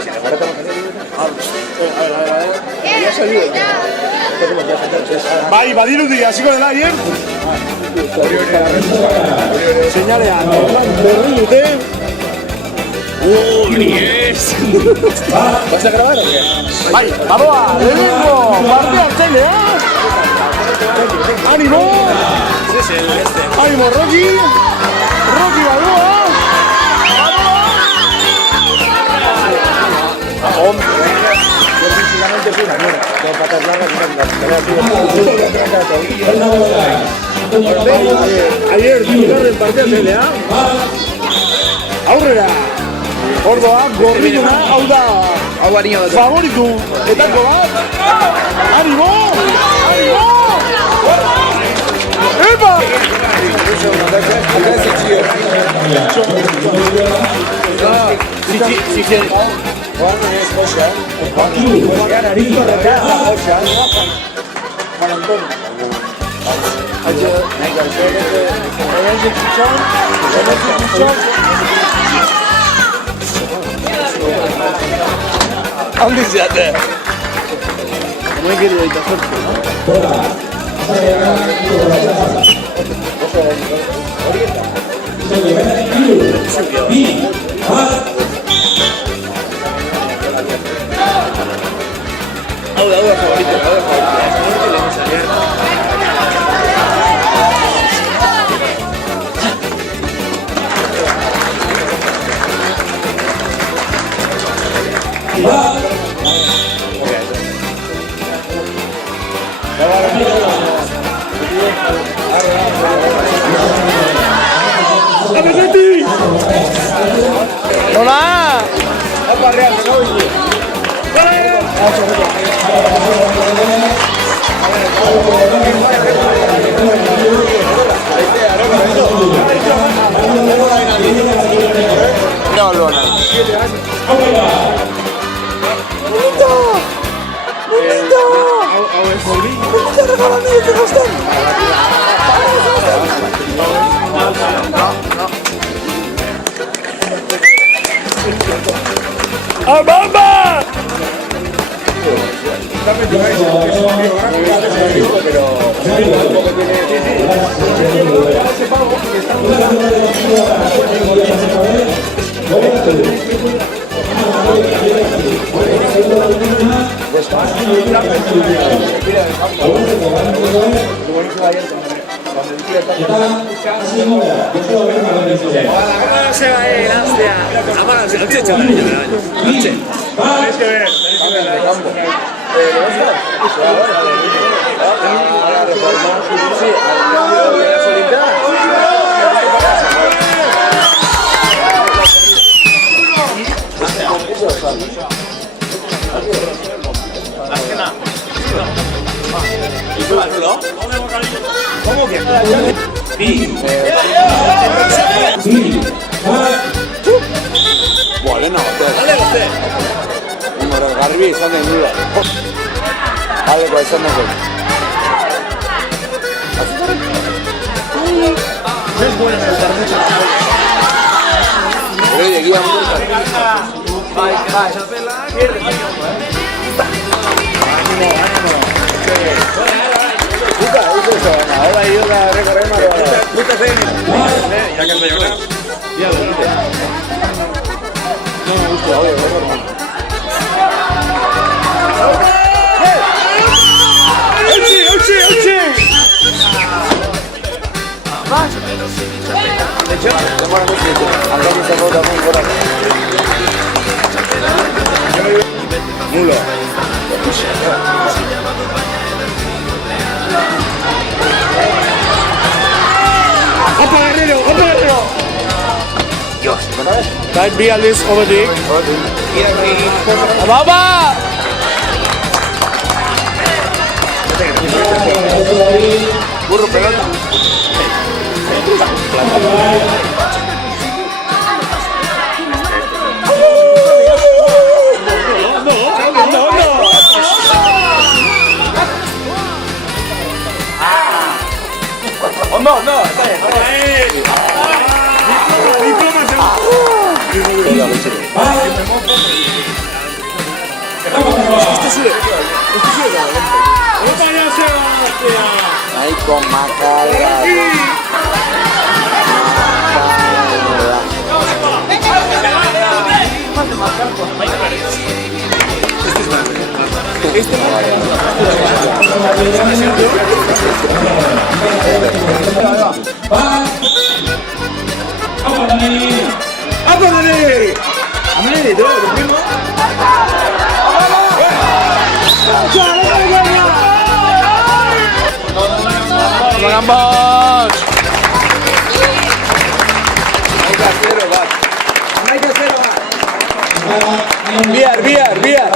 si te guarda con ya salió. Bai, badirudi, hasiko dela hien. Señalean. Berri dute. Yes. ¿Vas a grabar o qué? Bai, badoa, lehenengo parte hartzailea. Animo. Animo, Rocky. Rocky badoa. Físicamente es una mierda. Con patas largas y Ayer, bigarren partea zelea. Aurrera. Ordoa, gorrinuna, hau da. Favoritu. Etako bat. Animo. Animo. Epa! Juan es José. Juan Aristo de acá, José. Juan Antonio. Handik zeate. Hemen gero daita sortu, no? Hau da favorito, hau da favorito. Le vamos a liar. Hola! Apa real, no oye. Mira Balbona. ¡Bonito! ¡Bonito! ¡Bonito regalo mío que no están! ¡A bamba! ¿Cómo que? Buah, lehena batez. Dale, usted. Garbi izan den duda. Aleko izan den. Es bueno saltar mucho. Pero egia mucho. Bai. Puta, eso es una. Ahora yo la recorremos. Puta, se viene. Ya que se llora. Ya lo dice. No me gusta, oye, bueno. ¡Elche! Mulo. ¡Opa, Guerrero! Dios, ¿verdad? Right, be at least over the Baba! Burro, pelota. No, está bien. Venga, pues, chico. Ahí con Macarena. ¡Vamos! Biar.